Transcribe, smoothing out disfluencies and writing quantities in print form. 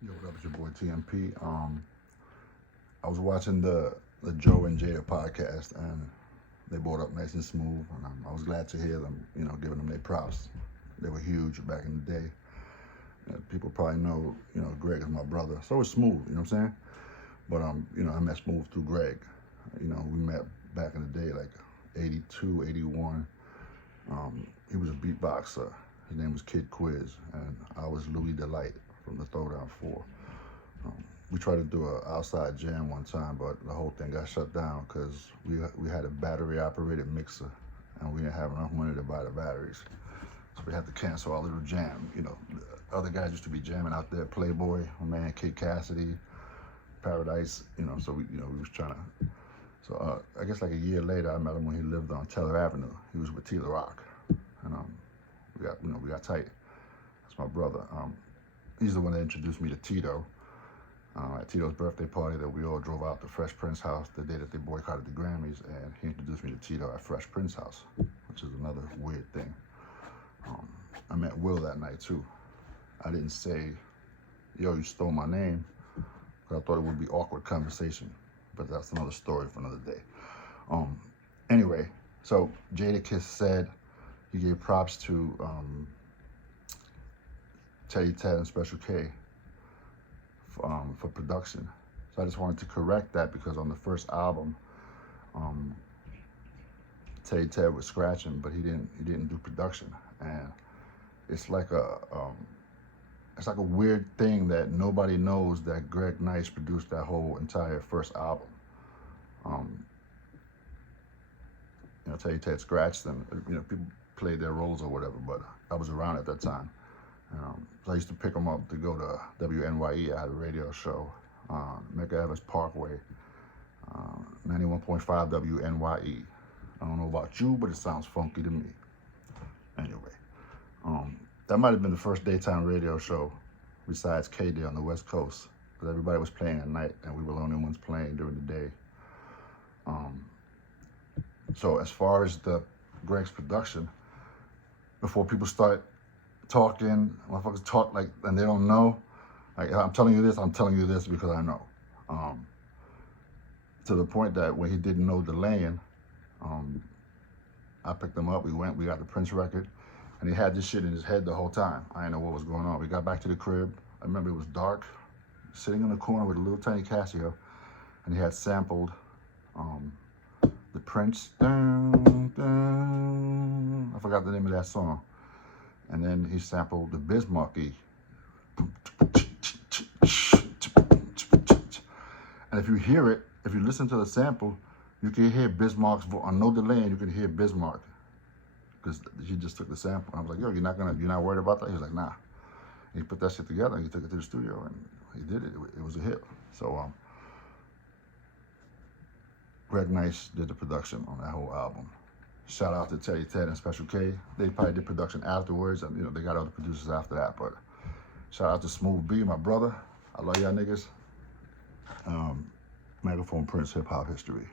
Yo, what up? It's your boy TMP. I was watching the Joe and Jada podcast, and they brought up Nice and Smooth, and I was glad to hear them, giving them their props. They were huge back in the day. People probably know, Greg is my brother. So is Smooth, you know what I'm saying? But I met Smooth through Greg. We met back in the day, like 82, 81. He was a beatboxer. His name was Kid Quiz, and I was Louis Delight from the Throwdown 4. We tried to do an outside jam one time, but the whole thing got shut down because we had a battery-operated mixer, and we didn't have enough money to buy the batteries. So we had to cancel our little jam. Other guys used to be jamming out there, Playboy, my man Kid Cassidy, Paradise, so we was trying to. So I guess like a year later, I met him when he lived on Teller Avenue. He was with T. La Rock, and we got tight. That's my brother. He's the one that introduced me to Tito. At Tito's birthday party that we all drove out to Fresh Prince house the day that they boycotted the Grammys, and he introduced me to Tito at Fresh Prince house, which is another weird thing. I met Will that night too. I didn't say, yo, you stole my name, but I thought it would be awkward conversation, but that's another story for another day. Anyway, so Jadakiss said he gave props to Teddy Ted and Special K for production. So I just wanted to correct that because on the first album, Teddy Ted was scratching, but he didn't do production, and it's like a weird thing that nobody knows that Greg Nice produced that whole entire first album. Teddy Ted scratched them. People played their roles or whatever, but I was around at that time. So I used to pick them up to go to WNYE. I had a radio show on Mecca Evans Parkway, 91.5 WNYE. I don't know about you, but it sounds funky to me. Anyway, that might have been the first daytime radio show besides K-Day on the West Coast, because everybody was playing at night and we were the only ones playing during the day. So as far as the Greg's production, before people start talking, motherfuckers talk like, and they don't know. Like, I'm telling you this because I know. To the point that when he didn't know delaying, I picked him up, we got the Prince record, and he had this shit in his head the whole time. I didn't know what was going on. We got back to the crib. I remember it was dark, sitting in the corner with a little tiny Casio, and he had sampled the Prince, dun, dun, I forgot the name of that song. And then he sampled the Bismarcky. And if you hear it, if you listen to the sample, you can hear Bismarck's voice on no delay, and you can hear Bismarck, because he just took the sample. I was like, yo, you're not worried about that? He was like, nah. And he put that shit together, and he took it to the studio, and he did it. It was a hit. So Greg Nice did the production on that whole album. Shout out to Teddy Ted and Special K. They probably did production afterwards, and they got other producers after that. But shout out to Smooth B, my brother. I love y'all niggas. Megaphone Prince, hip hop history.